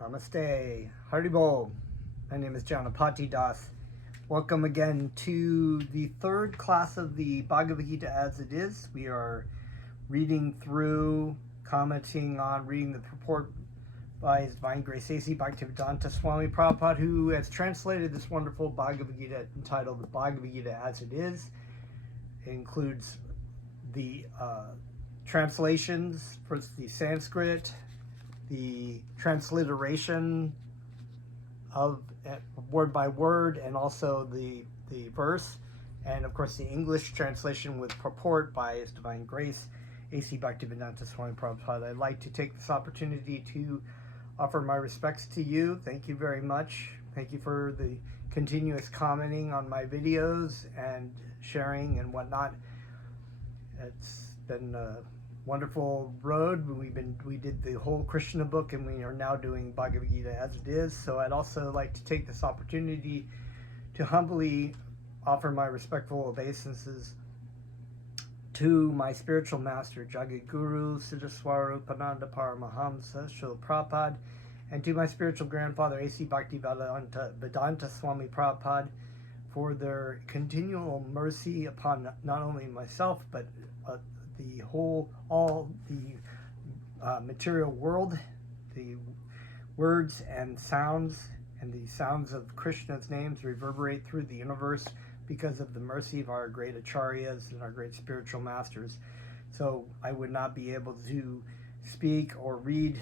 Namaste. Haribol. My name is Janapati Das. Welcome again to the third class of the Bhagavad Gita as it is. We are reading through, commenting on, reading the purport by His Divine Grace A.C. Bhaktivedanta Swami Prabhupada, who has translated this wonderful Bhagavad Gita entitled the Bhagavad Gita as it is. It includes the translations for the Sanskrit, the transliteration of word by word, and also the verse, and of course the English translation with purport by His Divine Grace A.C. Bhaktivedanta Swami Prabhupada. I'd like to take this opportunity to offer my respects to you. Thank you very much. Thank you for the continuous commenting on my videos and sharing and whatnot. It's been a wonderful road. We did the whole Krishna book, and we are now doing Bhagavad Gita as it is. So I'd also like to take this opportunity to humbly offer my respectful obeisances to my spiritual master, Jagat Guru Siddhaswarupananda Paramahamsa Srila Prabhupada, and to my spiritual grandfather, A.C. Bhaktivedanta Swami Prabhupada, for their continual mercy upon not only myself, but all the material world, the words and the sounds of Krishna's names reverberate through the universe because of the mercy of our great acharyas and our great spiritual masters. So I would not be able to speak or read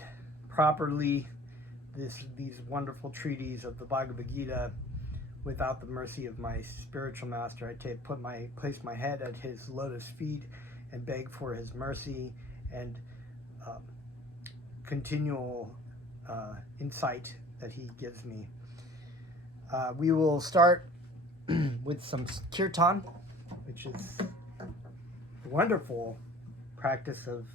properly these wonderful treatises of the Bhagavad Gita without the mercy of my spiritual master. I place my head at his lotus feet and beg for his mercy and continual insight that he gives me. We will start with some kirtan, which is a wonderful practice of,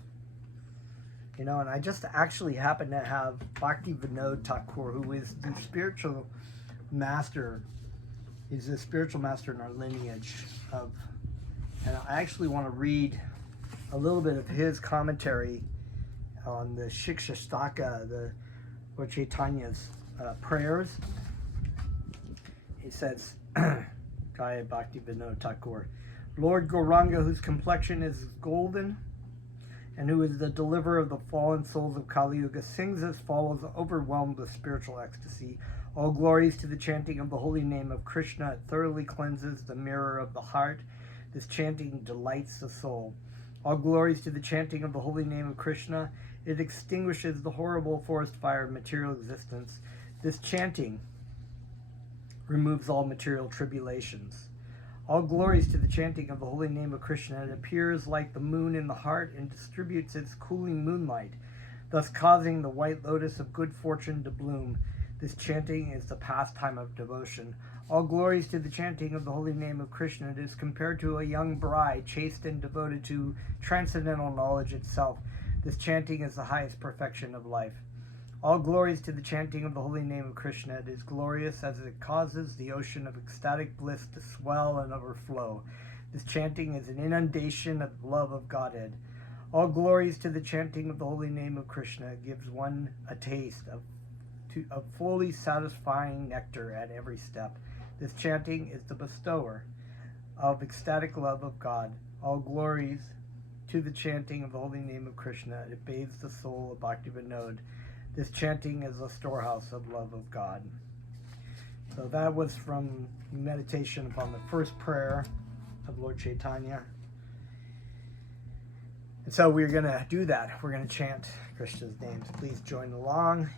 and I just actually happen to have Bhakti Vinod Thakur, who is the spiritual master. He's the spiritual master in our lineage and I actually want to read a little bit of his commentary on the Shikshastaka, the Lord Chaitanya's prayers. He says, Jaya Bhakti Vinod Thakur, Lord Gauranga, whose complexion is golden and who is the deliverer of the fallen souls of Kali Yuga, sings as follows, overwhelmed with spiritual ecstasy. All glories to the chanting of the holy name of Krishna. It thoroughly cleanses the mirror of the heart. This chanting delights the soul. All glories to the chanting of the holy name of Krishna. It extinguishes the horrible forest fire of material existence. This chanting removes all material tribulations. All glories to the chanting of the holy name of Krishna. It appears like the moon in the heart and distributes its cooling moonlight, thus causing the white lotus of good fortune to bloom. This chanting is the pastime of devotion. All glories to the chanting of the holy name of Krishna. It is compared to a young bride, chaste and devoted to transcendental knowledge itself. This chanting is the highest perfection of life. All glories to the chanting of the holy name of Krishna. It is glorious as it causes the ocean of ecstatic bliss to swell and overflow. This chanting is an inundation of love of Godhead. All glories to the chanting of the holy name of Krishna. It gives one a taste of fully satisfying nectar at every step. This chanting is the bestower of ecstatic love of God. All glories to the chanting of the holy name of Krishna. It bathes the soul of Bhakti Vinod. This chanting is a storehouse of love of God. So that was from meditation upon the first prayer of Lord Chaitanya. And so we're going to do that. We're going to chant Krishna's names. Please join along.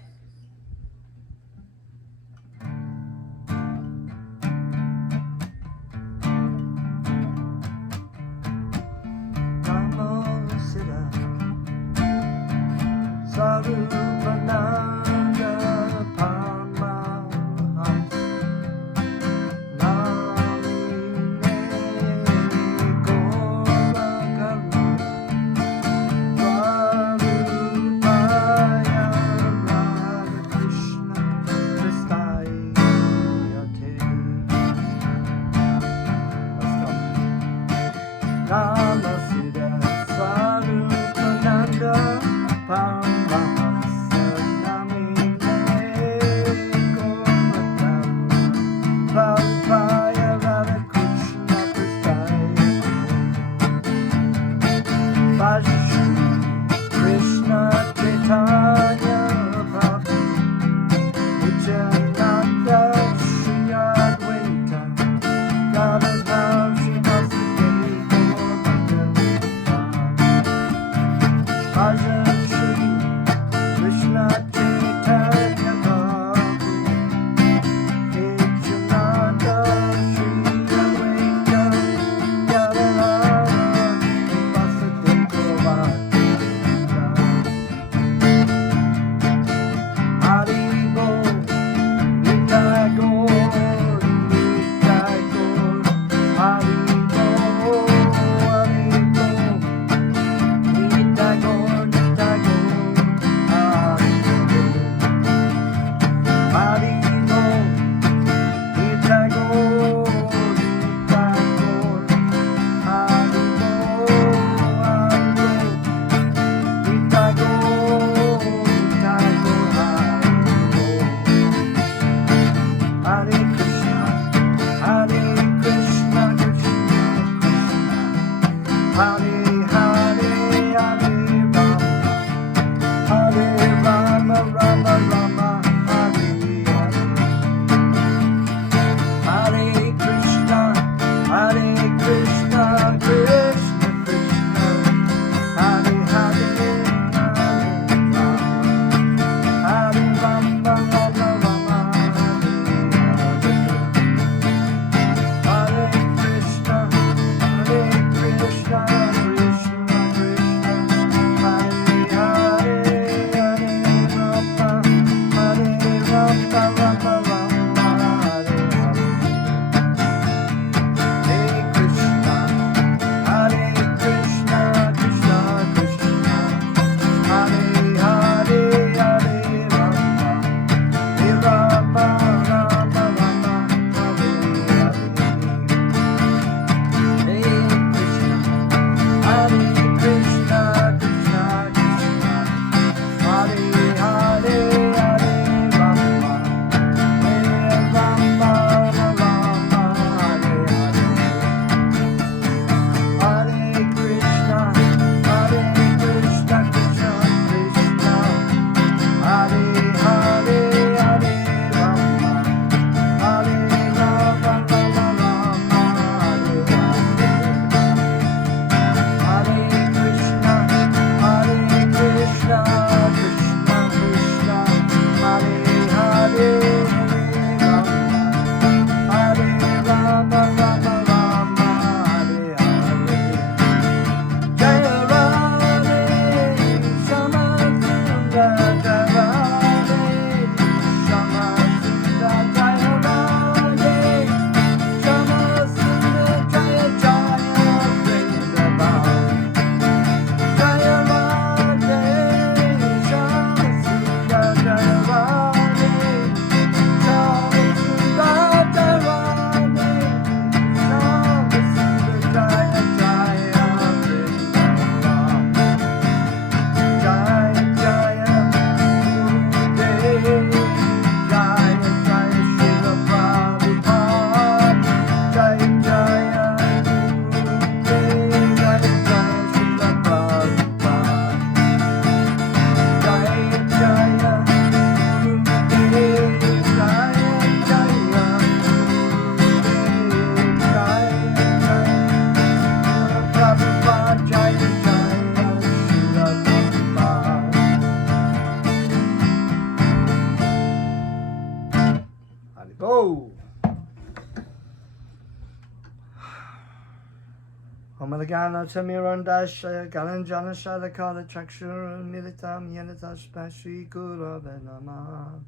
Omalagana Tamirandasha Galanjana Shadakala Chakshura Militam Yenatashpashi Guru Venama.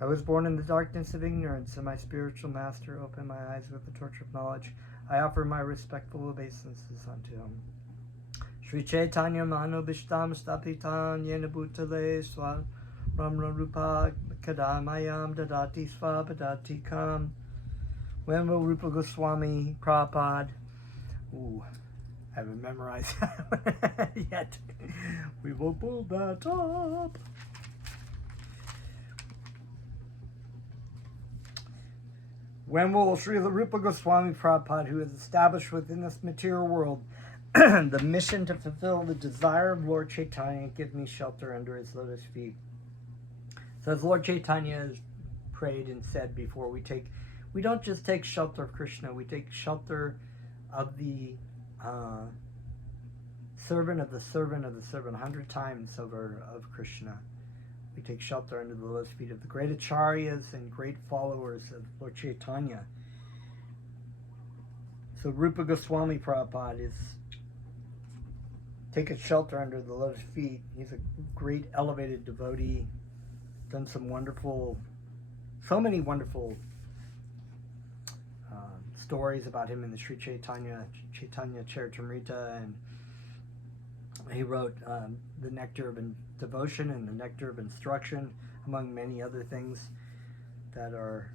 I was born in the darkness of ignorance, and my spiritual master opened my eyes with the torch of knowledge. I offer my respectful obeisances unto him. Sri Chaitanya Mano Bishtam Stapitan Yenabutale Swa Ramra Rupa Kadamayam Dadati Svabadati Kam. When will Rupa Goswami Prabhupada? Ooh, I haven't memorized that yet. We will pull that up. When will Srila Rupa Goswami Prabhupada, who has established within this material world the mission to fulfill the desire of Lord Chaitanya, give me shelter under his lotus feet? So as Lord Chaitanya has prayed and said before, we don't just take shelter of Krishna, we take shelter of the servant of the servant of the servant, 100 times over of Krishna. We take shelter under the lotus feet of the great acharyas and great followers of Lord Chaitanya. So Rupa Goswami Prabhupada is taking shelter under the lotus feet. He's a great elevated devotee, done so many wonderful stories about him in the Sri Chaitanya Charitamrita, and he wrote the Nectar of Devotion and the Nectar of Instruction, among many other things that are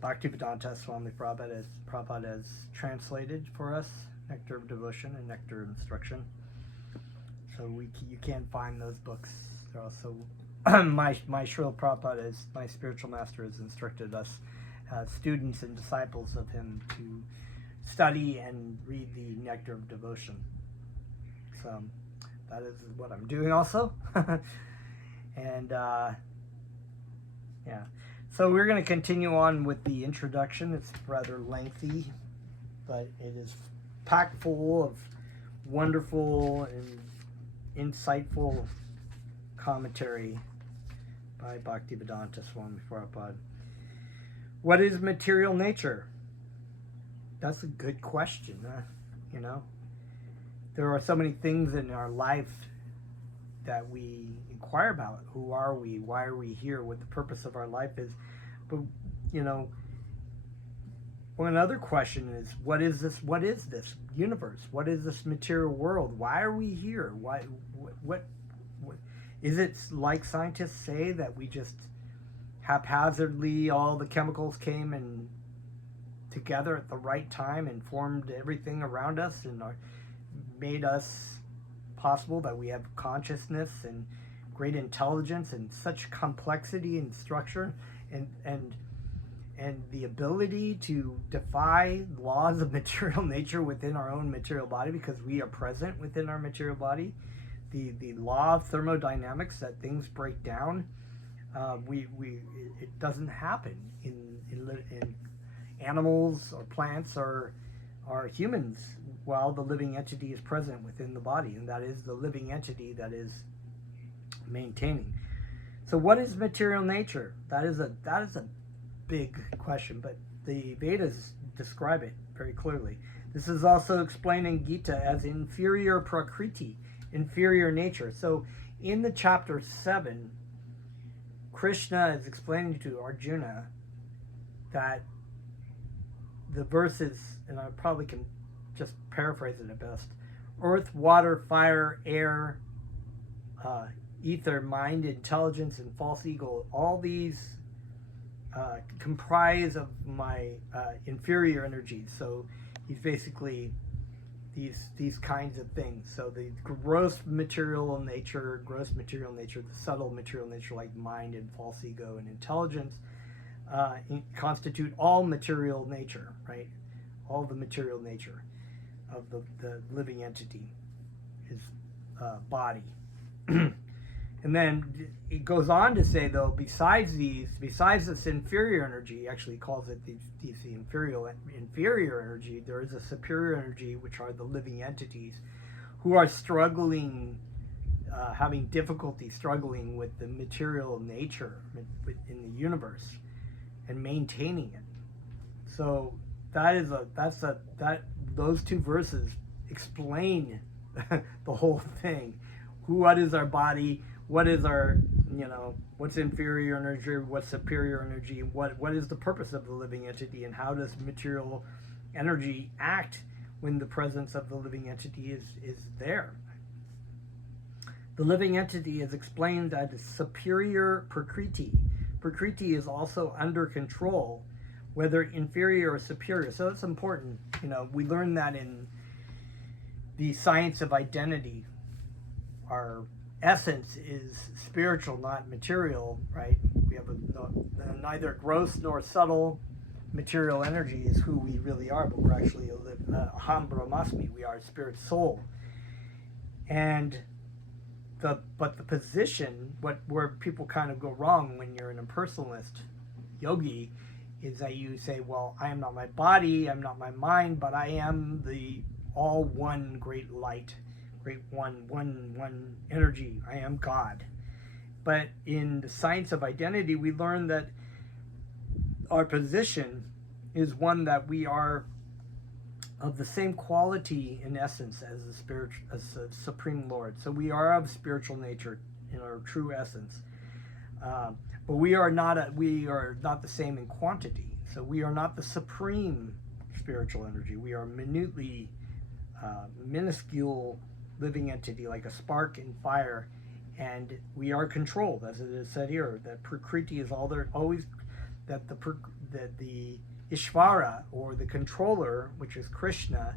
Bhaktivedanta Swami Prabhupada has translated for us, Nectar of Devotion and Nectar of Instruction. So you can't find those books. They're also my Srila Prabhupada, my spiritual master, has instructed us students and disciples of him to study and read the Nectar of Devotion. So that is what I'm doing also. And yeah, so we're going to continue on with the introduction. It's rather lengthy, but it is packed full of wonderful and insightful commentary by Bhaktivedanta Swami Prabhupada. What is material nature? That's a good question. You know, there are so many things in our life that we inquire about. Who are we? Why are we here? What the purpose of our life is. But, you know, another question is, what is this? What is this universe? What is this material world? Why are we here? Why? What is it like scientists say that we just haphazardly, all the chemicals came and together at the right time and formed everything around us and made us possible, that we have consciousness and great intelligence and such complexity and structure and the ability to defy laws of material nature within our own material body, because we are present within our material body. The law of thermodynamics, that things break down. It doesn't happen in animals or plants or humans while the living entity is present within the body, and that is the living entity that is maintaining. So what is material nature? That is a big question, but the Vedas describe it very clearly. This is also explained in Gita as inferior prakriti, inferior nature. So in the chapter 7, Krishna is explaining to Arjuna that the verses, and I probably can just paraphrase it at best: earth, water, fire, air, ether, mind, intelligence, and false ego, all these comprise of my inferior energies. So he's basically these kinds of things. So the gross material nature, the subtle material nature like mind and false ego and intelligence constitute all material nature, right? All the material nature of the living entity, his body. And then it goes on to say, though, besides this inferior energy, he actually calls it the inferior energy, there is a superior energy, which are the living entities who are struggling, having difficulty struggling with the material nature in the universe and maintaining it. So those two verses explain the whole thing. What is our body? What is our, what's inferior energy? What's superior energy? What is the purpose of the living entity? And how does material energy act when the presence of the living entity is there? The living entity is explained as superior prakriti. Prakriti is also under control, whether inferior or superior. So that's important. We learn that in the science of identity. Our essence is spiritual, not material, right? We have neither gross nor subtle material energy is who we really are, but we're actually Aham Brahmasmi. We are spirit soul. And the position, where people kind of go wrong when you're an impersonalist yogi, is that you say, well, I am not my body, I'm not my mind, but I am the all one great light, great one energy. I am God. But in the science of identity, we learn that our position is one that we are of the same quality in essence as the Supreme Lord. So we are of spiritual nature in our true essence, but we are not the same in quantity. So we are not the supreme spiritual energy. We are minutely minuscule living entity, like a spark in fire, and we are controlled, as it is said here. That Prakriti is always that the Ishvara, or the controller, which is Krishna,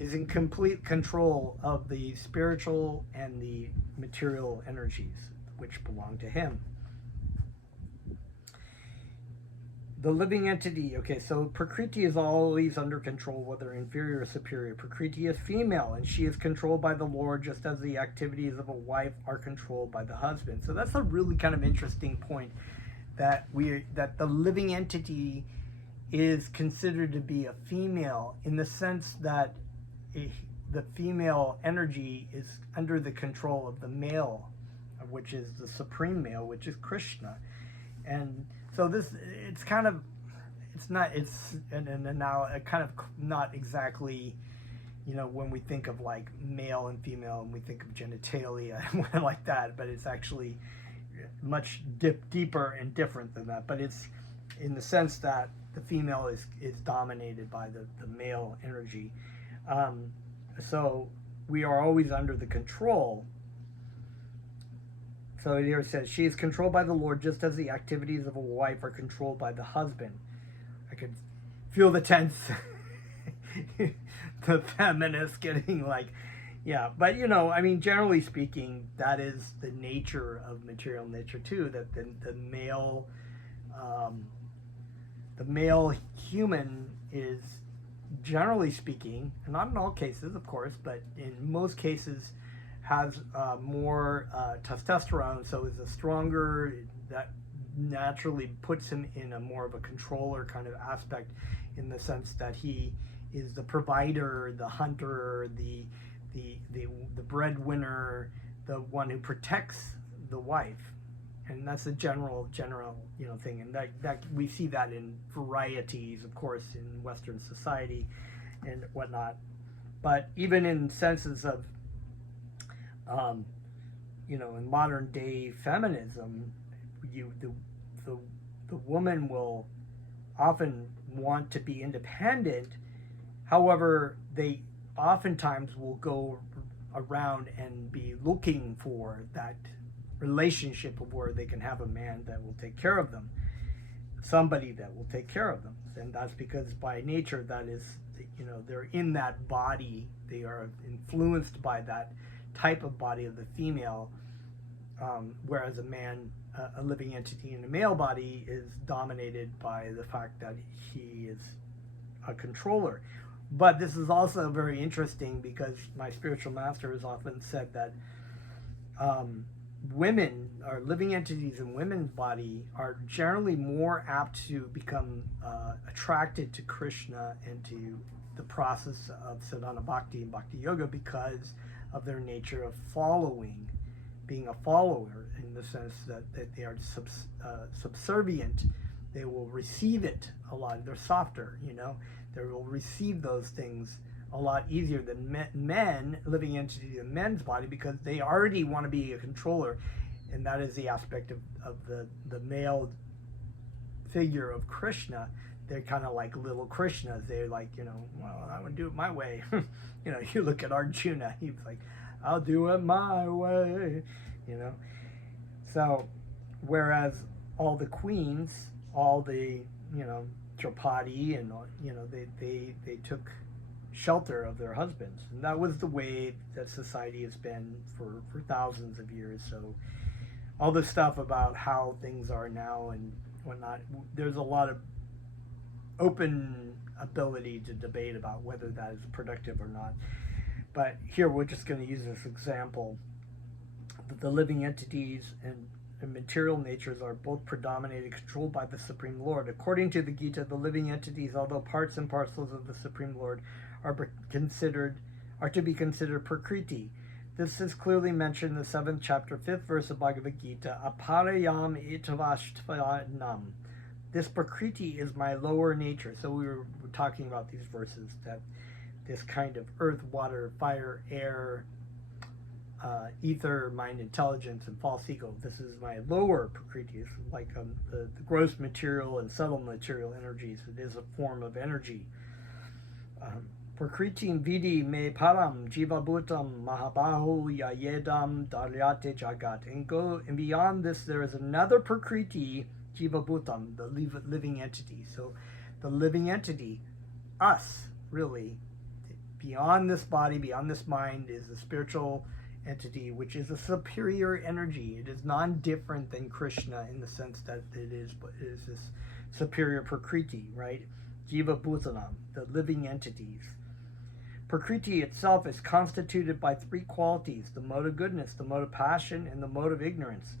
is in complete control of the spiritual and the material energies which belong to him. The living entity, okay, so Prakriti is always under control, whether inferior or superior. Prakriti is female, and she is controlled by the Lord, just as the activities of a wife are controlled by the husband. So that's a really kind of interesting point, that the living entity is considered to be a female, in the sense that the female energy is under the control of the male, which is the supreme male, which is Krishna. And so it's kind of not exactly, when we think of like male and female and we think of genitalia and like that, but it's actually much deeper and different than that. But it's in the sense that the female is dominated by the male energy. So we are always under the control. So here it says, she is controlled by the Lord, just as the activities of a wife are controlled by the husband. I could feel the tense, the feminists getting like, yeah. But generally speaking, that is the nature of material nature too, that the male human is, generally speaking, and not in all cases, of course, but in most cases, has more testosterone, so is a stronger, that naturally puts him in a more of a controller kind of aspect, in the sense that he is the provider, the hunter, the breadwinner, the one who protects the wife. And that's a general thing, and that we see that in varieties, of course, in Western society and whatnot. But even in senses of in modern day feminism, the woman will often want to be independent. However, they oftentimes will go around and be looking for that relationship of where they can have a man that will take care of them, somebody that will take care of them. And that's because by nature, that is, they're in that body, they are influenced by that type of body of the female, whereas a man, a living entity in a male body, is dominated by the fact that he is a controller. But this is also very interesting, because my spiritual master has often said that women, or living entities in women's body, are generally more apt to become attracted to Krishna and to the process of sadhana bhakti and bhakti yoga, because of their nature of being a follower, in the sense that they are subservient. They will receive it a lot. They're softer, They will receive those things a lot easier than men living entity in men's body, because they already want to be a controller, and that is the aspect of the male figure of Krishna. They're kind of like little Krishnas. They're like, well, I would do it my way. You look at Arjuna, he was like, I'll do it my way, So, whereas all the queens, all the, Draupadi, and, they took shelter of their husbands. And that was the way that society has been for thousands of years. So, all this stuff about how things are now and whatnot, there's a lot of open ability to debate about whether that is productive or not. But here we're just going to use this example that the living entities and material natures are both predominated, controlled by the Supreme Lord. According to the Gita, the living entities, although parts and parcels of the Supreme Lord, are to be considered prakriti. This is clearly mentioned in the 7th chapter, 5th verse of Bhagavad Gita, aparayam itavashtvanam. This prakriti is my lower nature. So we were talking about these verses, that this kind of earth, water, fire, air, ether, mind, intelligence, and false ego. This is my lower prakriti. It's like the gross material and subtle material energies. It is a form of energy. Prakritim vidi me param jiva bhutam mahabahu yayedam daryate jagat. And beyond this, there is another prakriti, jiva bhutam, the living entity. So the living entity, us, really, beyond this body, beyond this mind, is the spiritual entity, which is a superior energy. It is non-different than Krishna in the sense that it is this superior prakriti, right? Jiva bhutanam, the living entities. Prakriti itself is constituted by 3 qualities: the mode of goodness, the mode of passion, and the mode of ignorance.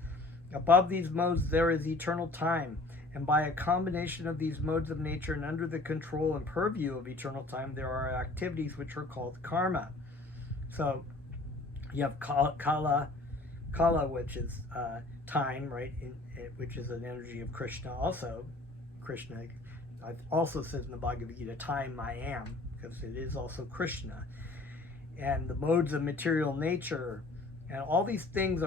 Above these modes there is eternal time, and by a combination of these modes of nature and under the control and purview of eternal time, there are activities which are called karma. So you have kala, which is time, right? Which is an energy of Krishna. Also, Krishna also says in the Bhagavad Gita, time I am, because it is also Krishna. And the modes of material nature, and all these things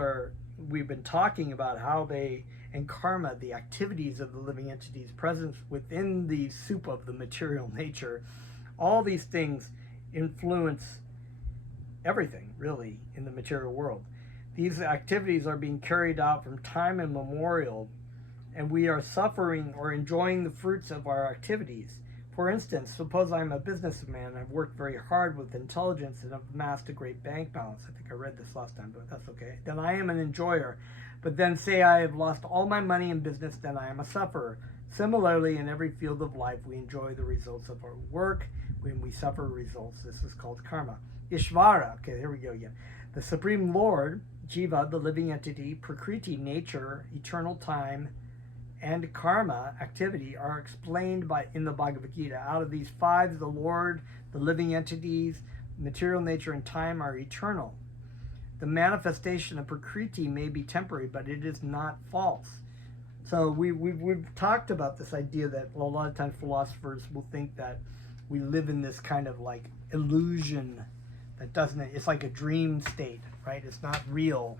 we've been talking about how they, and karma, the activities of the living entities present within the soup of the material nature, all these things influence everything, really, in the material world. These activities are being carried out from time immemorial, and we are suffering or enjoying the fruits of our activities. For instance, suppose I'm a businessman, I've worked very hard with intelligence and have amassed a great bank balance. I think I read this last time, but that's okay. Then I am an enjoyer. But then say I have lost all my money in business, then I am a sufferer. Similarly, in every field of life, we enjoy the results of our work. When we suffer results, this is called karma. Ishvara, okay, here we go again. The Supreme Lord, Jiva, the living entity, Prakriti, nature, eternal time, and karma, activity, are explained in the Bhagavad Gita. Out of these 5, the Lord, the living entities, material nature, and time are eternal. The manifestation of Prakriti may be temporary, but it is not false. So we've talked about this idea that a lot of times philosophers will think that we live in this kind of like illusion that it's like a dream state, right? It's not real.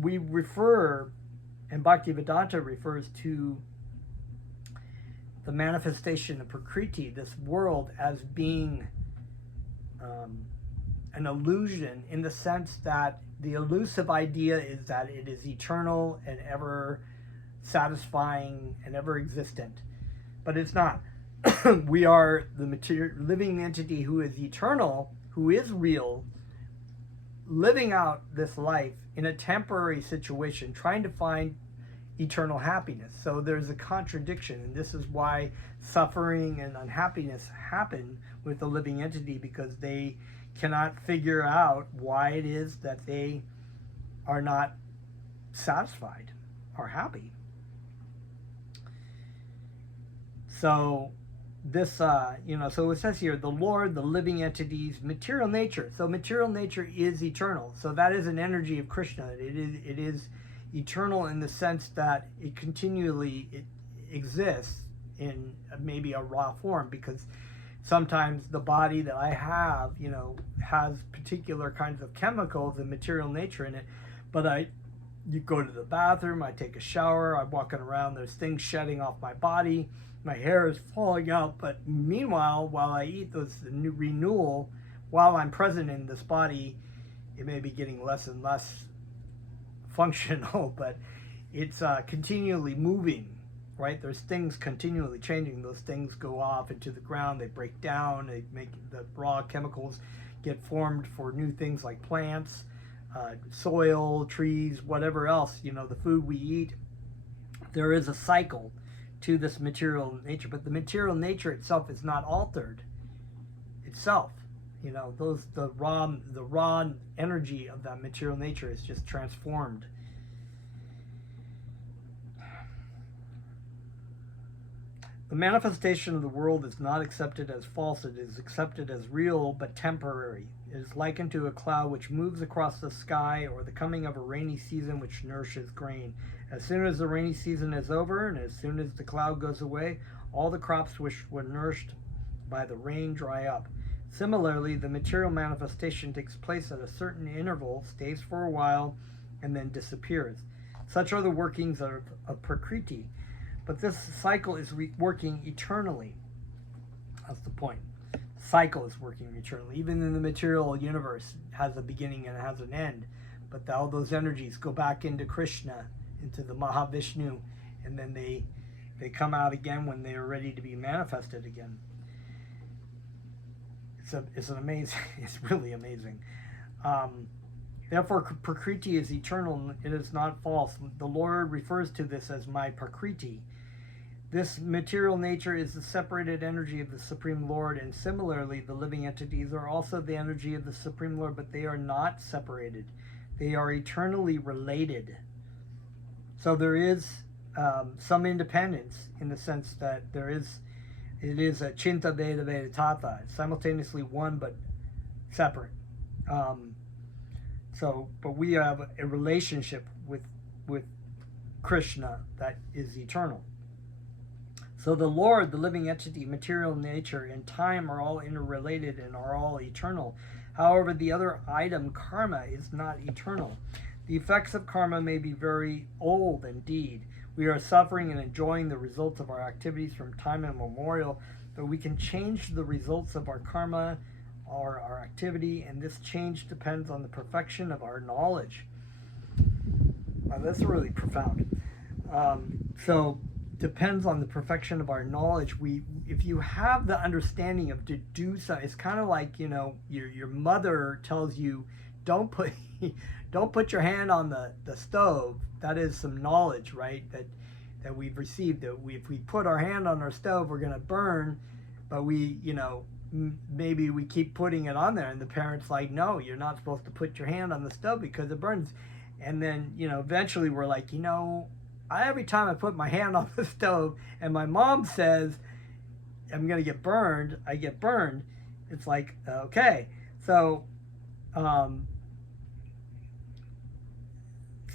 We refer, and Bhaktivedanta refers to the manifestation of Prakriti, this world, as being an illusion, in the sense that the elusive idea is that it is eternal and ever satisfying and ever existent. But it's not. We are the living entity who is eternal, who is real, living out this life in a temporary situation, trying to find eternal happiness. So there's a contradiction, and this is why suffering and unhappiness happen with the living entity, because they cannot figure out why it is that they are not satisfied or happy. So this, so it says here, the Lord, the living entities, material nature. So material nature is eternal. So that is an energy of Krishna. It is eternal in the sense that it continually exists in maybe a raw form, because sometimes the body that I have, you know, has particular kinds of chemicals and material nature in it. But you go to the bathroom, I take a shower, I'm walking around, there's things shedding off my body, my hair is falling out. But meanwhile, while I eat those new renewal, while I'm present in this body, it may be getting less and less functional, but it's continually moving, right? There's things continually changing. Those things go off into the ground, they break down, they make the raw chemicals get formed for new things like plants, soil, trees, whatever else, you know, the food we eat. There is a cycle to this material nature, but the material nature itself is not altered itself. You know, the raw energy of that material nature is just transformed. The manifestation of the world is not accepted as false. It is accepted as real but temporary. It is likened to a cloud which moves across the sky, or the coming of a rainy season which nourishes grain. As soon as the rainy season is over, and as soon as the cloud goes away, all the crops which were nourished by the rain dry up. Similarly, the material manifestation takes place at a certain interval, stays for a while, and then disappears. Such are the workings of Prakriti. But this cycle is working eternally. That's the point. The cycle is working eternally. Even in the material universe, it has a beginning and it has an end. But all those energies go back into Krishna, into the Mahavishnu, and then they come out again when they are ready to be manifested again. It's an amazing. It's really amazing. Therefore, Prakriti is eternal. It is not false. The Lord refers to this as my Prakriti. This material nature is the separated energy of the Supreme Lord, and similarly, the living entities are also the energy of the Supreme Lord, but they are not separated. They are eternally related. So there is some independence in the sense that it is a Chinta Veda Veda Tata, simultaneously one but separate. But we have a relationship with Krishna that is eternal. So the Lord, the living entity, material nature, and time are all interrelated and are all eternal. However, the other item, karma, is not eternal. The effects of karma may be very old indeed. We are suffering and enjoying the results of our activities from time immemorial, but we can change the results of our karma or our activity, and this change depends on the perfection of our knowledge. Wow, that's really profound. Depends on the perfection of our knowledge. If you have the understanding of to do so, it's kind of like, you know, your mother tells you, don't put your hand on the stove. That is some knowledge, right? That we've received. That if we put our hand on our stove, we're going to burn. But maybe we keep putting it on there, and the parent's like, no, you're not supposed to put your hand on the stove because it burns. And then, eventually we're like, every time I put my hand on the stove and my mom says I'm going to get burned, I get burned. It's like, okay. So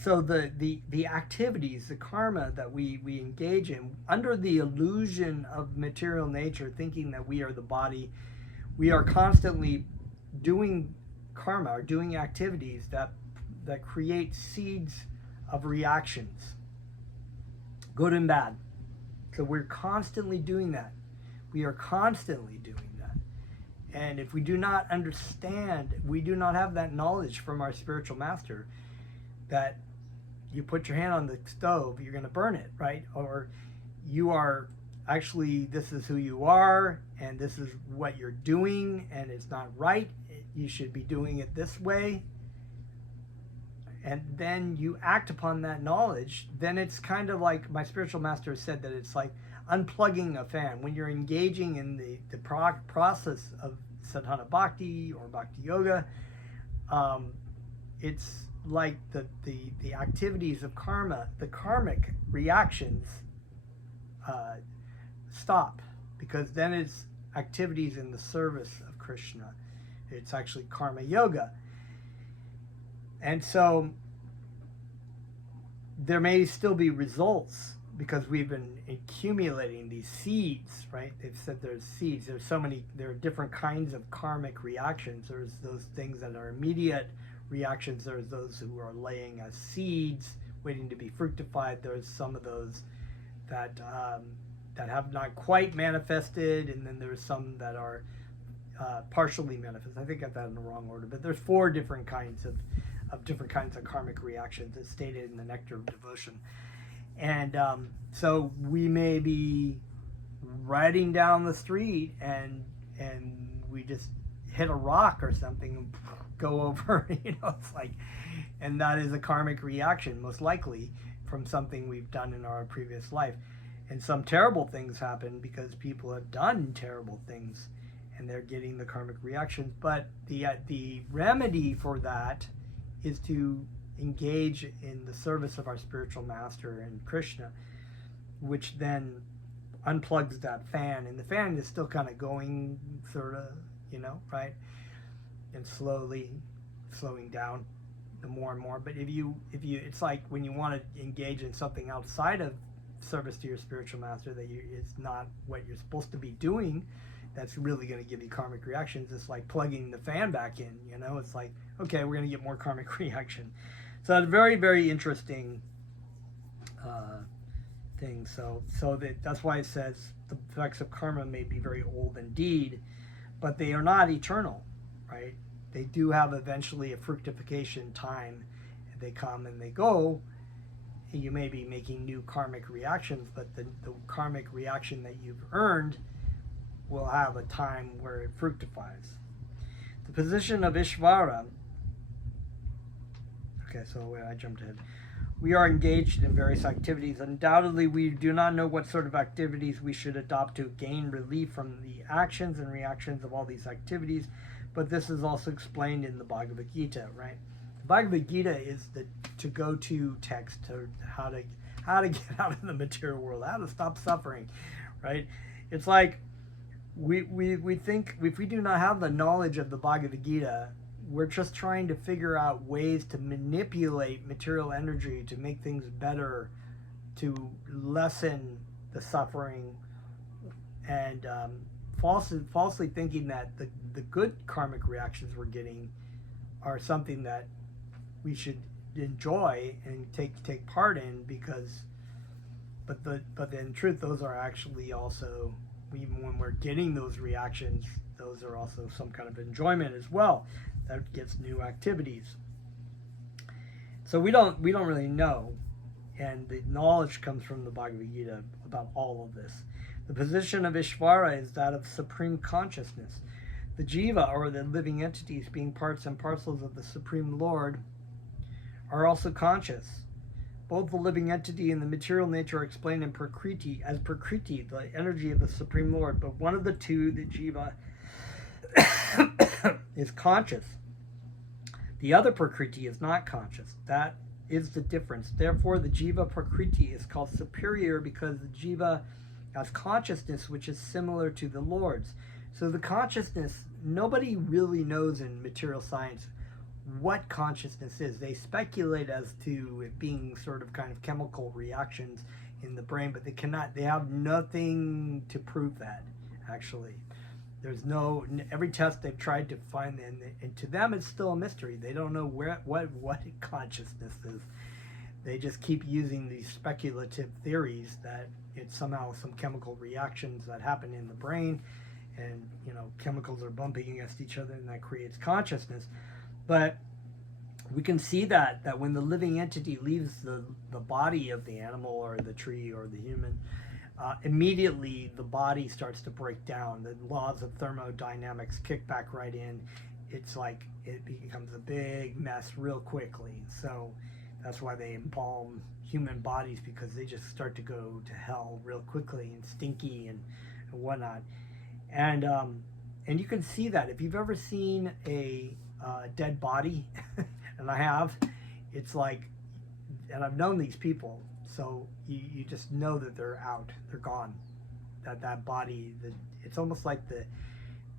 the activities, the karma that we engage in under the illusion of material nature, thinking that we are the body, we are constantly doing karma or doing activities that create seeds of reactions, good and bad. So we're constantly doing that. We are constantly doing that. And if we do not understand, we do not have that knowledge from our spiritual master that you put your hand on the stove, you're going to burn it, right? Or you are actually, this is who you are, and this is what you're doing, and it's not right. You should be doing it this way. And then you act upon that knowledge, then it's kind of like my spiritual master said that it's like unplugging a fan. When you're engaging in the process of sadhana bhakti or bhakti yoga, it's like the activities of karma, the karmic reactions stop, because then it's activities in the service of Krishna. It's actually karma yoga. And so there may still be results, because we've been accumulating these seeds, right? They've said there's seeds. There's so many, there are different kinds of karmic reactions. There's those things that are immediate reactions. There's those who are laying as seeds, waiting to be fructified. There's some of those that that have not quite manifested, and then there's some that are partially manifest. I think I got that in the wrong order, but there's 4 different kinds of different kinds of karmic reactions as stated in the Nectar of Devotion. And so we may be riding down the street and we just hit a rock or something and go over, it's like, and that is a karmic reaction, most likely from something we've done in our previous life. And some terrible things happen because people have done terrible things and they're getting the karmic reactions. But the remedy for that is to engage in the service of our spiritual master and Krishna, which then unplugs that fan, and the fan is still kind of going, sort of, right, and slowly slowing down the more and more. But if you it's like when you want to engage in something outside of service to your spiritual master that it's not what you're supposed to be doing, that's really going to give you karmic reactions. It's like plugging the fan back in, it's like, okay, we're going to get more karmic reaction. So that's a very, very interesting thing. So that's why it says the effects of karma may be very old indeed, but they are not eternal, right? They do have eventually a fructification time. They come and they go. You may be making new karmic reactions, but the karmic reaction that you've earned will have a time where it fructifies. The position of Ishvara. Okay, so I jumped ahead. We are engaged in various activities. Undoubtedly, we do not know what sort of activities we should adopt to gain relief from the actions and reactions of all these activities, but this is also explained in the Bhagavad Gita, right? The Bhagavad Gita is the to-go-to text to how to get out of the material world, how to stop suffering, right? It's like we think if we do not have the knowledge of the Bhagavad Gita, we're just trying to figure out ways to manipulate material energy to make things better, to lessen the suffering, and falsely thinking that the good karmic reactions we're getting are something that we should enjoy and take part in, because but in truth those are actually also, even when we're getting those reactions, those are also some kind of enjoyment as well that gets new activities. So we don't really know, and the knowledge comes from the Bhagavad Gita about all of this. The position of Ishvara is that of supreme consciousness. The jiva, or the living entities, being parts and parcels of the Supreme Lord, are also conscious. Both the living entity and the material nature are explained in Prakriti as Prakriti, the energy of the Supreme Lord, but one of the two, the jiva, is conscious. The other Prakriti is not conscious. That is the difference. Therefore, the jiva Prakriti is called superior because the jiva has consciousness which is similar to the Lord's. So the consciousness, nobody really knows in material science what consciousness is. They speculate as to it being sort of kind of chemical reactions in the brain, but they have nothing to prove that, actually. There's every test they've tried to find, and to them it's still a mystery. They don't know what consciousness is. They just keep using these speculative theories that it's somehow some chemical reactions that happen in the brain, and chemicals are bumping against each other, and that creates consciousness. But we can see that when the living entity leaves the body of the animal or the tree or the human, immediately the body starts to break down. The laws of thermodynamics kick back right in. It's like it becomes a big mess real quickly. So that's why they embalm human bodies, because they just start to go to hell real quickly, and stinky and whatnot. And you can see that if you've ever seen a dead body, and I have, it's like, and I've known these people, so you just know that they're out, they're gone. That body, it's almost like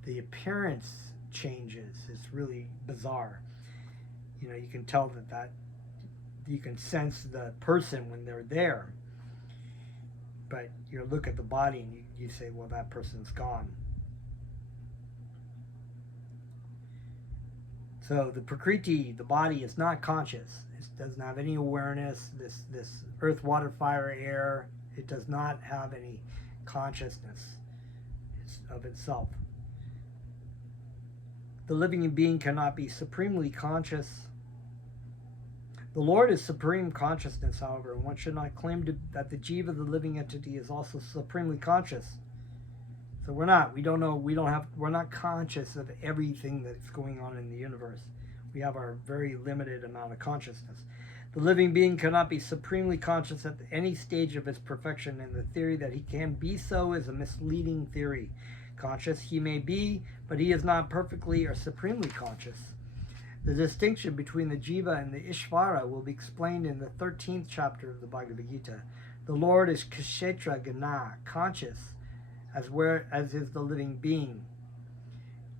the appearance changes. It's really bizarre. You can tell that you can sense the person when they're there. but you look at the body and you say, well, that person's gone. So the Prakriti, the body, is not conscious. It doesn't have any awareness. This earth, water, fire, air, it does not have any consciousness of itself. The living being cannot be supremely conscious. The Lord is supreme consciousness, however, and one should not claim that the jiva, the living entity, is also supremely conscious. So we're not conscious of everything that's going on in the universe. We have our very limited amount of consciousness. The living being cannot be supremely conscious at any stage of its perfection, and the theory that he can be so is a misleading theory. Conscious he may be, but he is not perfectly or supremely conscious. The distinction between the jiva and the Ishvara will be explained in the 13th chapter of the Bhagavad Gita. The Lord is kshetra gana, conscious, as is the living being.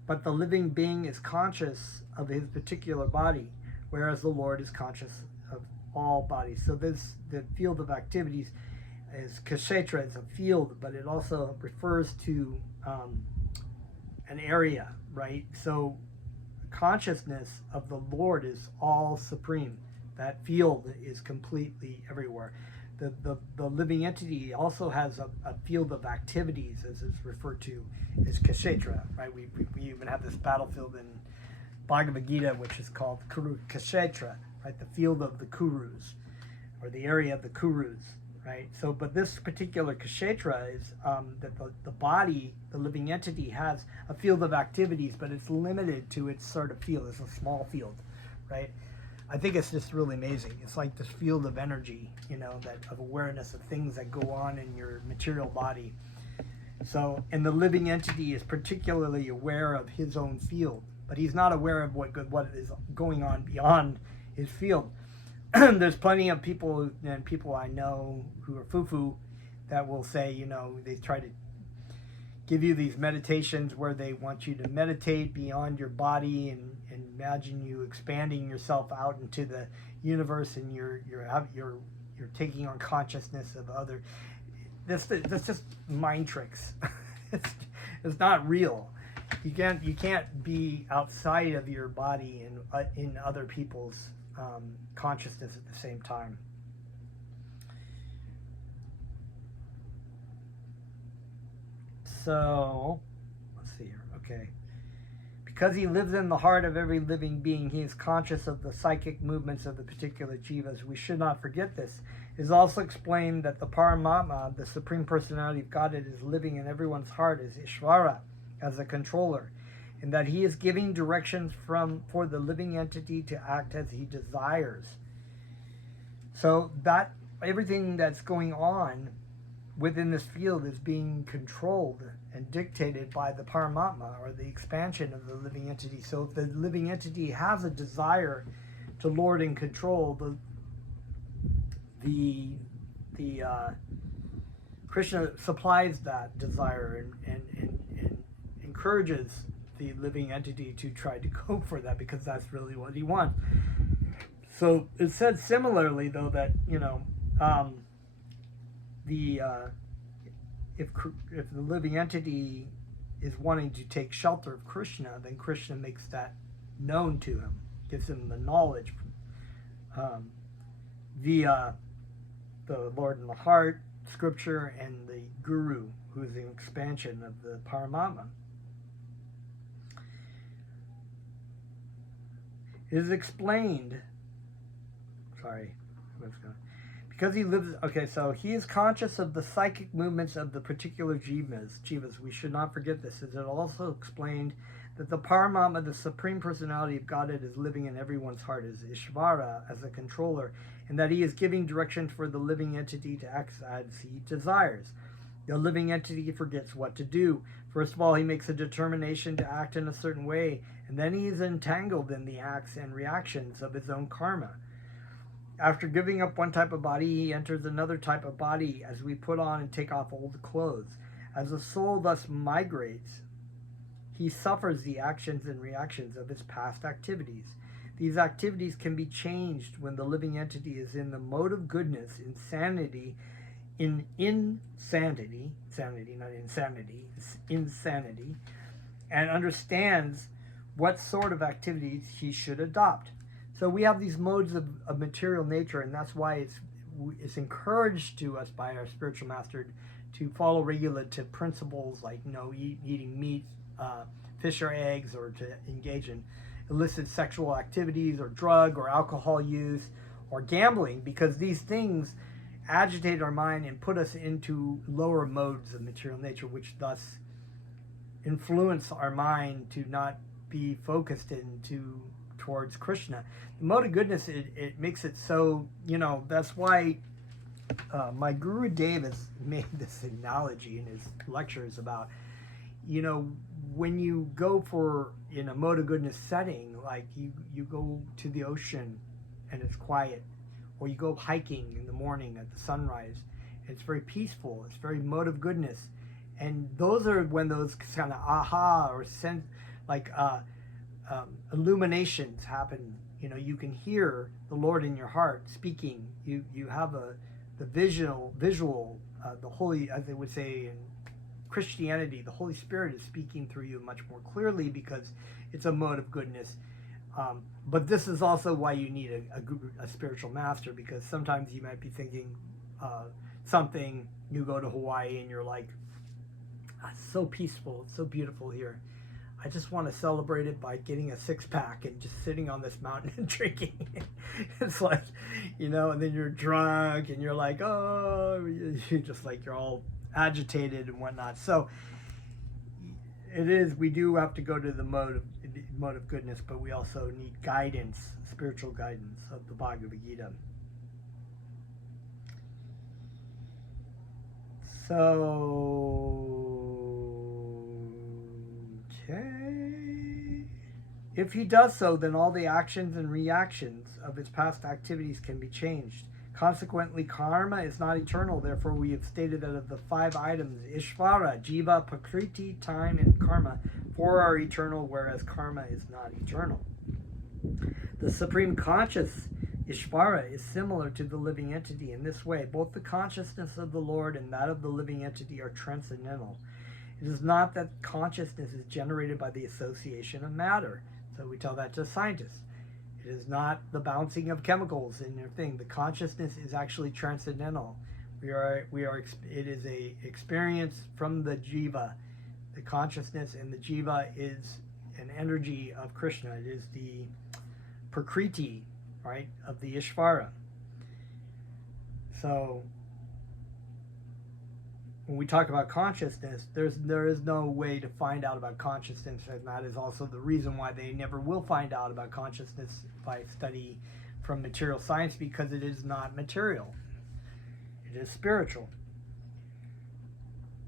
But the living being is conscious of his particular body, whereas the Lord is conscious of all bodies. So the field of activities is kshetra, it's a field, but it also refers to an area, right? So consciousness of the Lord is all supreme. That field is completely everywhere. The living entity also has a field of activities, as is referred to as kshetra, right? We even have this battlefield in Bhagavad Gita, which is called Kuru Kshetra, right? The field of the Kurus, or the area of the Kurus, right? So, but this particular kshetra is that the body, the living entity, has a field of activities, but it's limited to its sort of field. It's a small field, right? I think it's just really amazing. It's like this field of energy, that of awareness of things that go on in your material body. So, and the living entity is particularly aware of his own field, but he's not aware of what is going on beyond his field. There's plenty of people I know who are foo-foo that will say, they try to give you these meditations where they want you to meditate beyond your body and imagine you expanding yourself out into the universe, and you're taking on consciousness of other. That's just mind tricks. It's not real. You can't be outside of your body and in other people's consciousness at the same time. So, let's see here. Okay. Because he lives in the heart of every living being, he is conscious of the psychic movements of the particular jivas. We should not forget this. It is also explained that the Paramatma, the Supreme Personality of Godhead, is living in everyone's heart as Ishvara, as a controller, and that he is giving directions for the living entity to act as he desires. So that everything that's going on within this field is being controlled and dictated by the Paramatma, or the expansion of the living entity. So if the living entity has a desire to lord and control, the Krishna supplies that desire and encourages the living entity to try to go for that, because that's really what he wants. So it said similarly, though, that if the living entity is wanting to take shelter of Krishna, then Krishna makes that known to him, gives him the knowledge via the Lord in the heart, scripture, and the Guru, who is an expansion of the Paramatma. It is explained, because he lives, so he is conscious of the psychic movements of the particular jivas. We should not forget this. It is also explained that the Paramatma, the Supreme Personality of Godhead, is living in everyone's heart as Ishvara, as a controller, and that he is giving direction for the living entity to act as he desires. The living entity forgets what to do. First of all, he makes a determination to act in a certain way, and then he is entangled in the acts and reactions of his own karma. After giving up one type of body, he enters another type of body, as we put on and take off old clothes. As the soul thus migrates, he suffers the actions and reactions of his past activities. These activities can be changed when the living entity is in the mode of goodness, insanity, in insanity, not insanity, insanity, and understands what sort of activities he should adopt. So we have these modes of material nature, and that's why it's encouraged to us by our spiritual master to follow regulative principles like eating meat, fish or eggs, or to engage in illicit sexual activities or drug or alcohol use or gambling, because these things agitate our mind and put us into lower modes of material nature, which thus influence our mind to not be focused towards Krishna. The mode of goodness, it makes it so, that's why my Guru Davis made this analogy in his lectures about, when you go in a mode of goodness setting, like you go to the ocean and it's quiet, or you go hiking in the morning at the sunrise, it's very peaceful, it's very mode of goodness. And those are when those kind of aha or sense, like illuminations happen. You can hear the Lord in your heart speaking. You have the visual, the Holy, as they would say in Christianity, the Holy Spirit is speaking through you much more clearly because it's a mode of goodness. But this is also why you need a spiritual master, because sometimes you might be thinking something, you go to Hawaii and you're like, it's so peaceful, it's so beautiful here. I just want to celebrate it by getting a 6-pack and just sitting on this mountain and drinking. It's like, and then you're drunk and you're like, oh, you're just like, you're all agitated and whatnot. So we do have to go to the mode of goodness, but we also need guidance, spiritual guidance of the Bhagavad Gita. So, okay. If he does so, then all the actions and reactions of his past activities can be changed. Consequently, karma is not eternal. Therefore, we have stated that of the 5 items, Ishvara, Jiva, Prakriti, time, and karma, 4 are eternal, whereas karma is not eternal. The supreme conscious, Ishvara, is similar to the living entity in this way. Both the consciousness of the Lord and that of the living entity are transcendental. It is not that consciousness is generated by the association of matter. So we tell that to scientists. It is not the bouncing of chemicals in your thing. The consciousness is actually transcendental. It is a experience from the jiva. The consciousness and the jiva is an energy of Krishna. It is the prakriti, right, of the Ishvara. So when we talk about consciousness, there is no way to find out about consciousness, and that is also the reason why they never will find out about consciousness by study from material science, because it is not material. It is spiritual.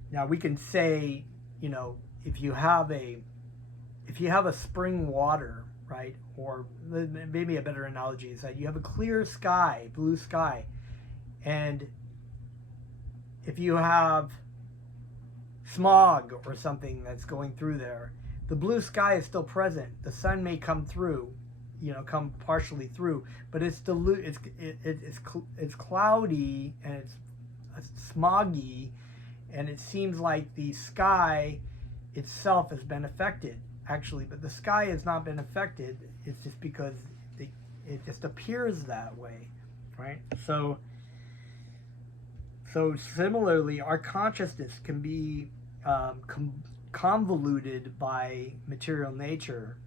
Now we can say, if you have a spring water, right, or maybe a better analogy is that you have a clear sky, blue sky, and if you have smog or something that's going through there, the blue sky is still present. The sun may come through, come partially through, but it's cloudy and it's smoggy, and it seems like the sky itself has been affected, actually, but the sky has not been affected. It's just because it just appears that way, right? So similarly, our consciousness can be convoluted by material nature,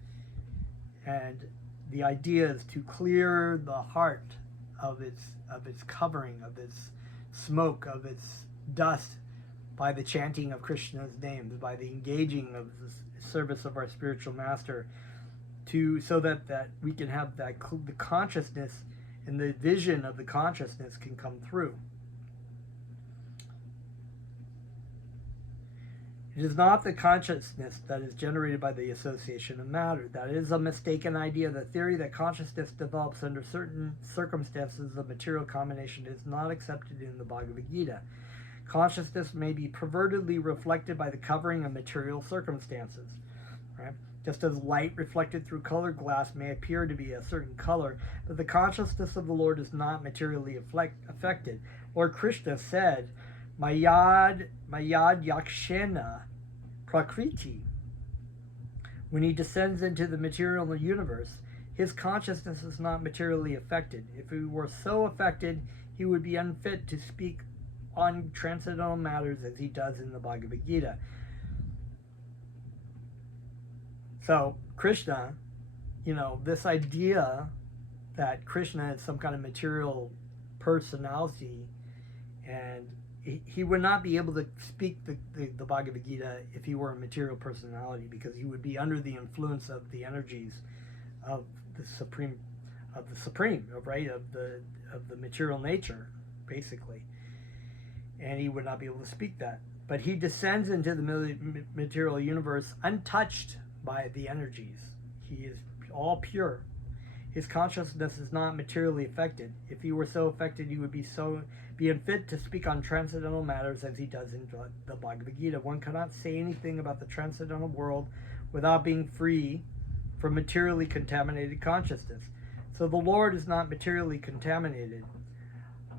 and the idea is to clear the heart of its covering, of its smoke, of its dust, by the chanting of Krishna's names, by the engaging of the service of our spiritual master, so that we can have the consciousness, and the vision of the consciousness can come through. It is not the consciousness that is generated by the association of matter. That is a mistaken idea. The theory that consciousness develops under certain circumstances of material combination is not accepted in the Bhagavad Gita. Consciousness may be pervertedly reflected by the covering of material circumstances, right? Just as light reflected through colored glass may appear to be a certain color, but the consciousness of the Lord is not materially affected. Lord Krishna said, Mayad Yakshena Prakriti. When he descends into the material universe, his consciousness is not materially affected. If he were so affected, he would be unfit to speak on transcendental matters as he does in the Bhagavad Gita. So Krishna, this idea that Krishna is some kind of material personality, and he would not be able to speak the Bhagavad Gita if he were a material personality, because he would be under the influence of the energies of the supreme, right, of the material nature, basically, and he would not be able to speak that. But he descends into the material universe untouched by the energies. He is all pure. His consciousness is not materially affected. If he were so affected, he would be unfit to speak on transcendental matters as he does in the Bhagavad Gita. One cannot say anything about the transcendental world without being free from materially contaminated consciousness. So the Lord is not materially contaminated.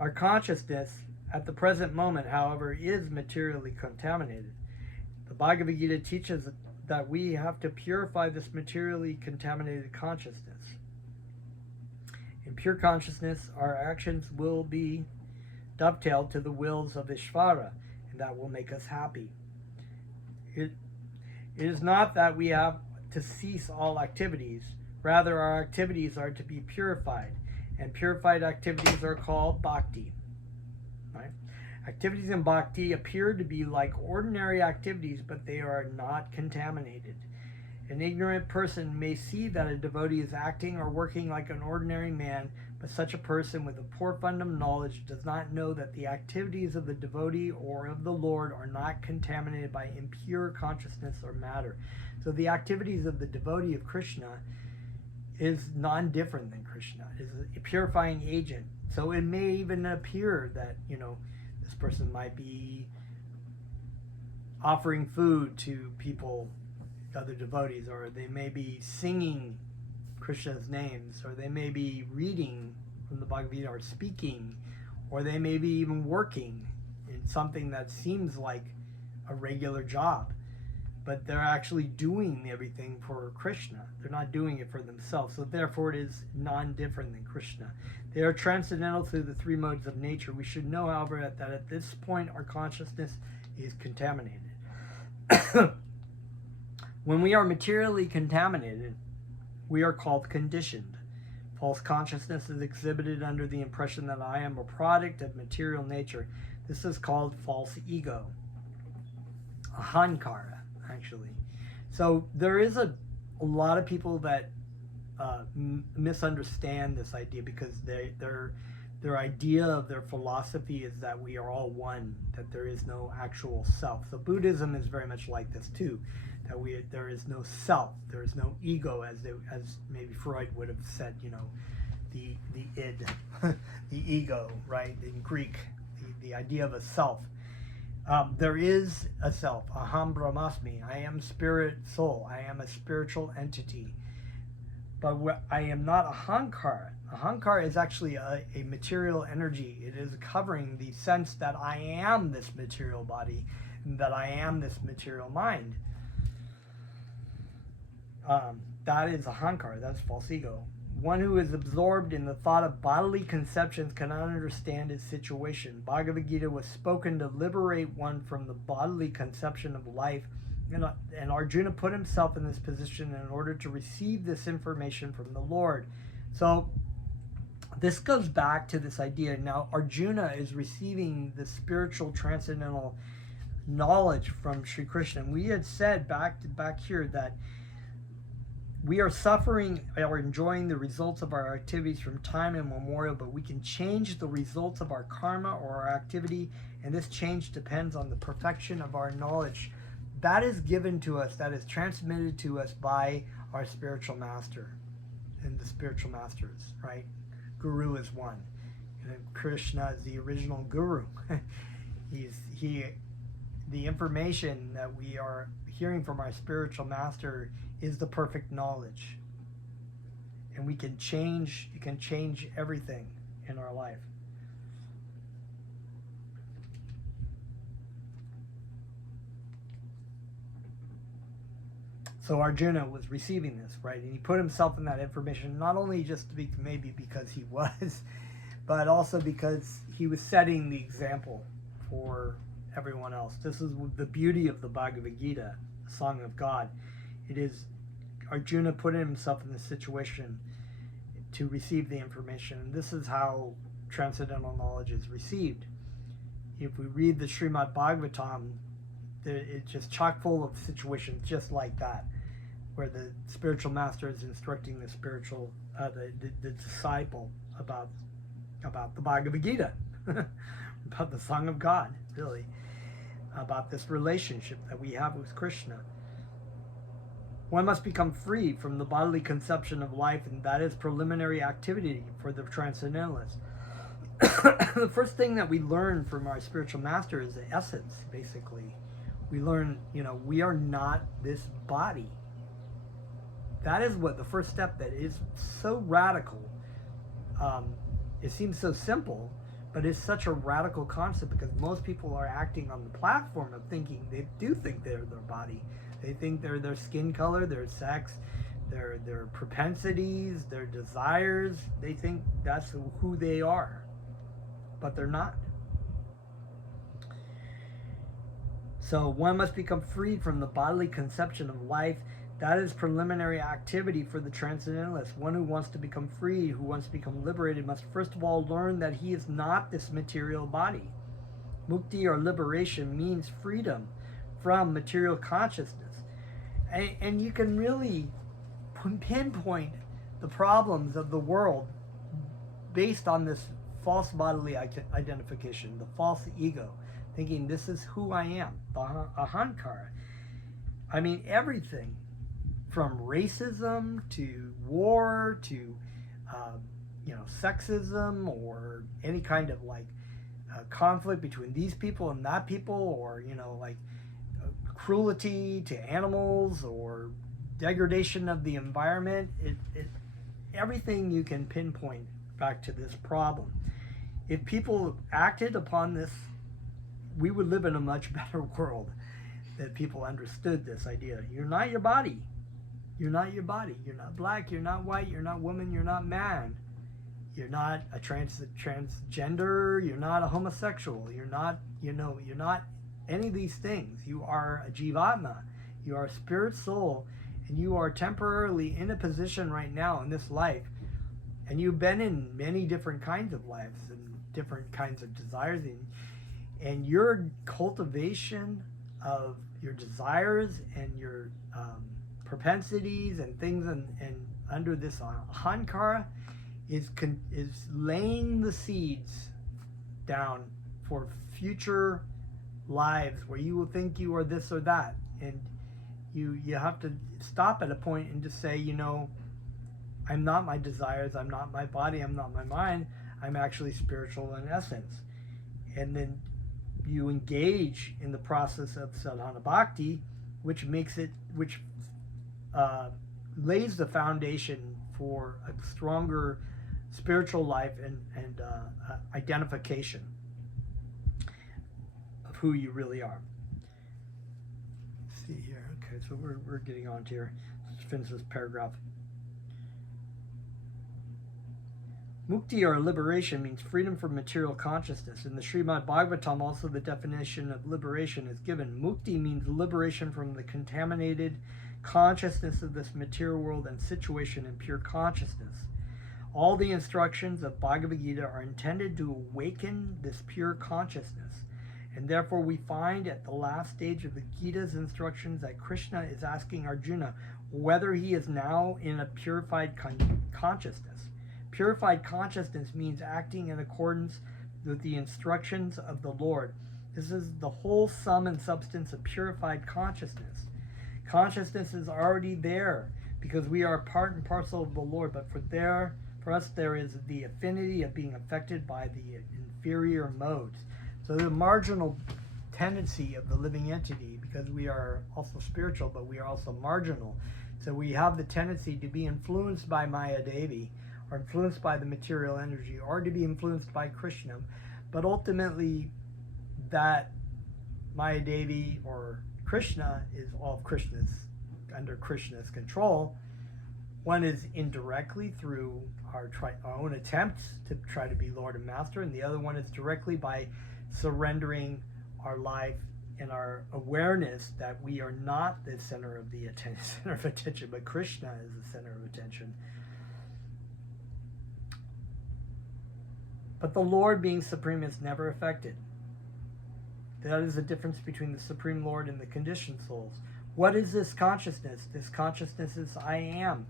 Our consciousness at the present moment, however, is materially contaminated. The Bhagavad Gita teaches that we have to purify this materially contaminated consciousness. In pure consciousness, our actions will be dovetailed to the wills of Ishvara, and that will make us happy. It is not that we have to cease all activities. Rather, our activities are to be purified, and purified activities are called bhakti. Right? Activities in bhakti appear to be like ordinary activities, but they are not contaminated. An ignorant person may see that a devotee is acting or working like an ordinary man, but such a person with a poor fundamental knowledge does not know that the activities of the devotee or of the Lord are not contaminated by impure consciousness or matter. So the activities of the devotee of Krishna is non-different than Krishna. It is a purifying agent. So it may even appear that, this person might be offering food to people, other devotees, or they may be singing Krishna's names, or they may be reading from the Bhagavad Gita or speaking, or they may be even working in something that seems like a regular job, but they're actually doing everything for Krishna. They're not doing it for themselves, so therefore it is non-different than Krishna. They are transcendental through the three modes of nature. We should know, however, that at this point our consciousness is contaminated. When we are materially contaminated, we are called conditioned. False consciousness is exhibited under the impression that I am a product of material nature. This is called false ego, ahankara, actually. So there is a lot of people that misunderstand this idea, because their idea of their philosophy is that we are all one, that there is no actual self. So Buddhism is very much like this too, that there is no self, there is no ego, as maybe Freud would have said, the id, the ego, right? In Greek, the idea of a self. There is a self, aham brahmasmi. I am spirit soul. I am a spiritual entity. But I am not ahankara. Ahankara is actually a material energy. It is covering the sense that I am this material body, and that I am this material mind. That is ahankara. That's false ego. One who is absorbed in the thought of bodily conceptions cannot understand its situation. Bhagavad Gita was spoken to liberate one from the bodily conception of life, and Arjuna put himself in this position in order to receive this information from the Lord. So this goes back to this idea. Now Arjuna is receiving the spiritual transcendental knowledge from Sri Krishna. And we had said back here that we are suffering or enjoying the results of our activities from time immemorial, but we can change the results of our karma or our activity, and this change depends on the perfection of our knowledge. That is given to us, that is transmitted to us by our spiritual master and the spiritual masters, right? Guru is one. And Krishna is the original guru. The information that we are hearing from our spiritual master is the perfect knowledge. And it can change everything in our life. So Arjuna was receiving this, right? And he put himself in that information, not only just to be, maybe because he was, but also because he was setting the example for everyone else. This is the beauty of the Bhagavad Gita, the Song of God. It is Arjuna putting himself in this situation to receive the information. And this is how transcendental knowledge is received. If we read the Srimad Bhagavatam, it's just chock full of situations just like that, where the spiritual master is instructing the spiritual, the disciple about the Bhagavad Gita, about the Song of God, really, about this relationship that we have with Krishna. One must become free from the bodily conception of life, and that is preliminary activity for the transcendentalist. The first thing that we learn from our spiritual master is the essence, basically. We learn, we are not this body. That is what the first step that is so radical. It seems so simple, but it's such a radical concept because most people are acting on the platform of thinking, they do think they're their body. They think they're their skin color, their sex, their propensities, their desires. They think that's who they are, but they're not. So one must become freed from the bodily conception of life. That is preliminary activity for the transcendentalist. One who wants to become free, who wants to become liberated, must first of all learn that he is not this material body. Mukti, or liberation, means freedom from material consciousness. And you can really pinpoint the problems of the world based on this false bodily identification, the false ego, thinking this is who I am, the ahankara. I mean, everything from racism to war to, sexism or any kind of conflict between these people and that people, or, cruelty to animals or degradation of the environment. Everything you can pinpoint back to this problem. If people acted upon this, we would live in a much better world. That people understood this idea. You're not your body. You're not your body. You're not black. You're not white. You're not woman. You're not man. You're not a transgender. You're not a homosexual. You're not, you're not any of these things. You are a jivatma. You are a spirit soul, and you are temporarily in a position right now in this life. And you've been in many different kinds of lives and different kinds of desires. And your cultivation of your desires and your propensities and things and under this ahankara is laying the seeds down for future lives where you will think you are this or that, and you have to stop at a point and just say, I'm not my desires, I'm not my body, I'm not my mind, I'm actually spiritual in essence. And then you engage in the process of sadhana bhakti, which lays the foundation for a stronger spiritual life and identification of who you really are. Let's see here. Okay, so we're getting on to here. Let's finish this paragraph. Mukti, or liberation, means freedom from material consciousness. In the Srimad Bhagavatam, also the definition of liberation is given. Mukti means liberation from the contaminated consciousness of this material world and situation in pure consciousness. All the instructions of Bhagavad Gita are intended to awaken this pure consciousness. And therefore we find at the last stage of the Gita's instructions that Krishna is asking Arjuna whether he is now in a purified consciousness. Purified consciousness means acting in accordance with the instructions of the Lord. This is the whole sum and substance of purified consciousness. Consciousness is already there because we are part and parcel of the Lord, but for us there is the affinity of being affected by the inferior modes. So the marginal tendency of the living entity, because we are also spiritual, but we are also marginal. So we have the tendency to be influenced by Maya Devi, or influenced by the material energy, or to be influenced by Krishna. But ultimately, that Maya Devi or Krishna is all of Krishna's under Krishna's control. One is indirectly through our own attempts to try to be Lord and Master, and the other one is directly by surrendering our life and our awareness that we are not the center of attention, but Krishna is the center of attention. But the Lord, being supreme, is never affected. That is the difference between the Supreme Lord and the conditioned souls. What is this consciousness? This consciousness is I am.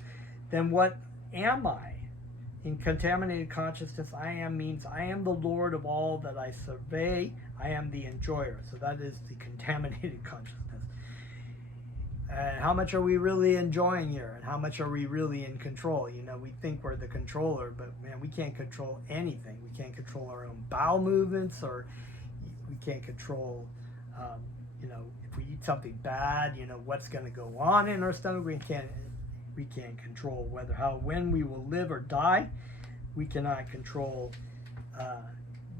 Then what am I? In contaminated consciousness, I am means I am the Lord of all that I survey. I am the enjoyer. So that is the contaminated consciousness. And how much are we really enjoying here? And how much are we really in control? You know, we think we're the controller, but man, we can't control anything. We can't control our own bowel movements, or we can't control, you know, if we eat something bad, you know, what's going to go on in our stomach. We can't control when we will live or die. We cannot control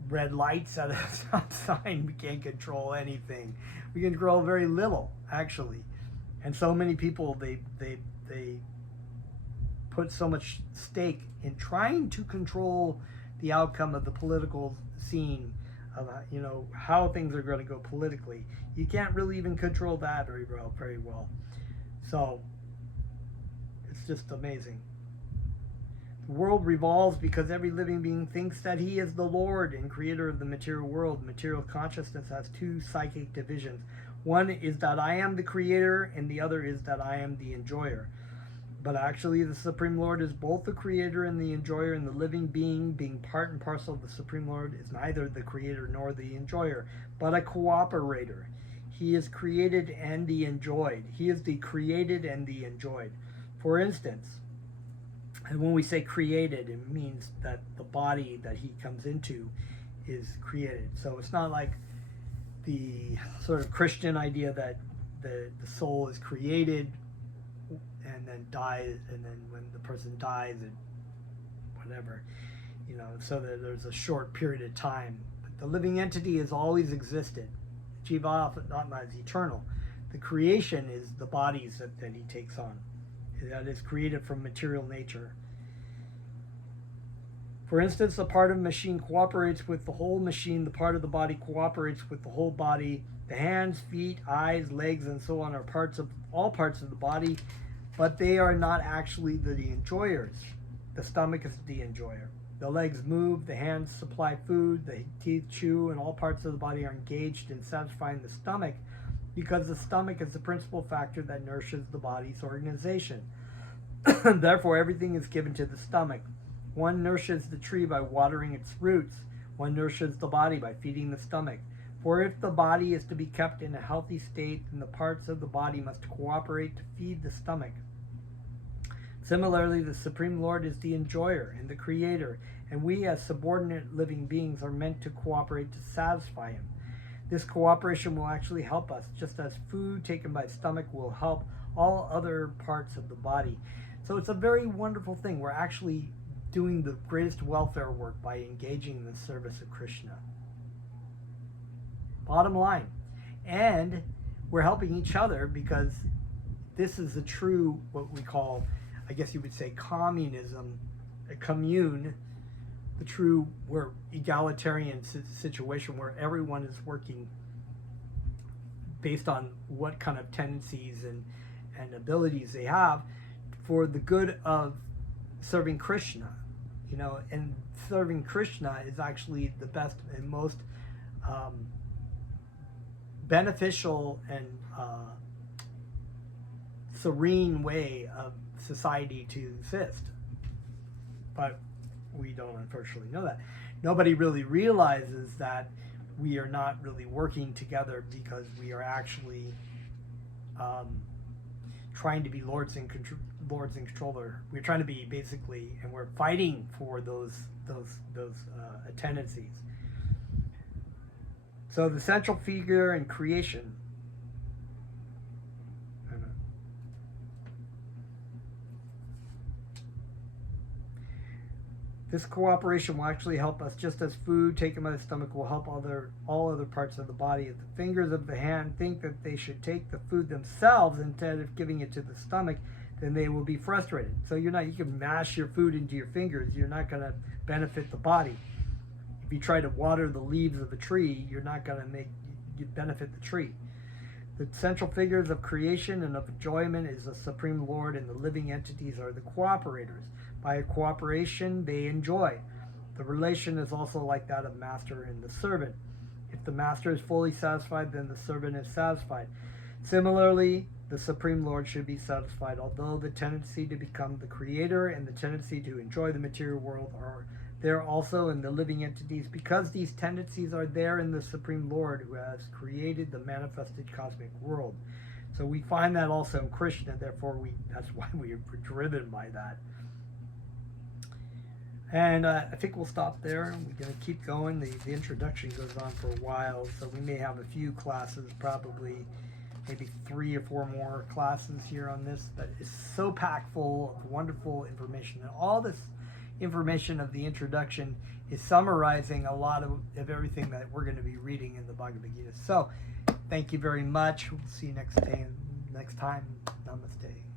red lights at a stop sign. We can't control anything. We can control very little, actually. And so many people, they put so much stake in trying to control the outcome of the political scene, of, you know, how things are going to go politically. You can't really even control that very well. So it's just amazing. The world revolves because every living being thinks that he is the Lord and creator of the material world. Material consciousness has two psychic divisions. One is that I am the creator, and the other is that I am the enjoyer. But actually, the Supreme Lord is both the creator and the enjoyer, and the living being, being part and parcel of the Supreme Lord, is neither the creator nor the enjoyer, but a cooperator. He is created and the enjoyed. He is the created and the enjoyed. For instance, and when we say created, it means that the body that he comes into is created. So it's not like the sort of Christian idea that the soul is created and then dies, and then when the person dies, and whatever, you know, so that there's a short period of time. But the living entity has always existed. Jiva-Atma is eternal. The creation is the bodies that he takes on. That is created from material nature. For instance, the part of a machine cooperates with the whole machine. The part of the body cooperates with the whole body. The hands, feet, eyes, legs, and so on are all parts of the body, but they are not actually the enjoyers. The stomach is the enjoyer. The legs move, the hands supply food, the teeth chew, and all parts of the body are engaged in satisfying the stomach, because the stomach is the principal factor that nourishes the body's organization. Therefore, everything is given to the stomach. One nourishes the tree by watering its roots. One nourishes the body by feeding the stomach. For if the body is to be kept in a healthy state, then the parts of the body must cooperate to feed the stomach. Similarly, the Supreme Lord is the enjoyer and the creator, and we as subordinate living beings are meant to cooperate to satisfy him. This cooperation will actually help us, just as food taken by the stomach will help all other parts of the body. So it's a very wonderful thing. We're actually doing the greatest welfare work by engaging in the service of Krishna. Bottom line. And we're helping each other, because this is the true, what we call, I guess you would say, communism, a commune, the true egalitarian situation where everyone is working based on what kind of tendencies and abilities they have for the good of serving Krishna. You know, and serving Krishna is actually the best and most beneficial and serene way of society to exist. But we don't unfortunately know that. Nobody really realizes that we are not really working together, because we are actually trying to be lords and controller. We're trying to be basically, and we're fighting for those tendencies. So the central figure in creation. This cooperation will actually help us, just as food taken by the stomach will help all other parts of the body. If the fingers of the hand think that they should take the food themselves instead of giving it to the stomach, then they will be frustrated. So you can mash your food into your fingers, you're not going to benefit the body. If you try to water the leaves of a tree, you're not going to benefit the tree. The central figures of creation and of enjoyment is the Supreme Lord, and the living entities are the cooperators. By cooperation, they enjoy. The relation is also like that of master and the servant. If the master is fully satisfied, then the servant is satisfied. Similarly, the Supreme Lord should be satisfied, although the tendency to become the creator and the tendency to enjoy the material world are there also in the living entities, because these tendencies are there in the Supreme Lord, who has created the manifested cosmic world. So we find that also in Krishna, therefore that's why we are driven by that. And I think we'll stop there. We're going to keep going. The introduction goes on for a while, so we may have a few classes, probably maybe 3 or 4 more classes here on this, but it's so packed full of wonderful information. And all this information of the introduction is summarizing a lot of everything that we're going to be reading in the Bhagavad Gita. So thank you very much. We'll see you next time. Namaste.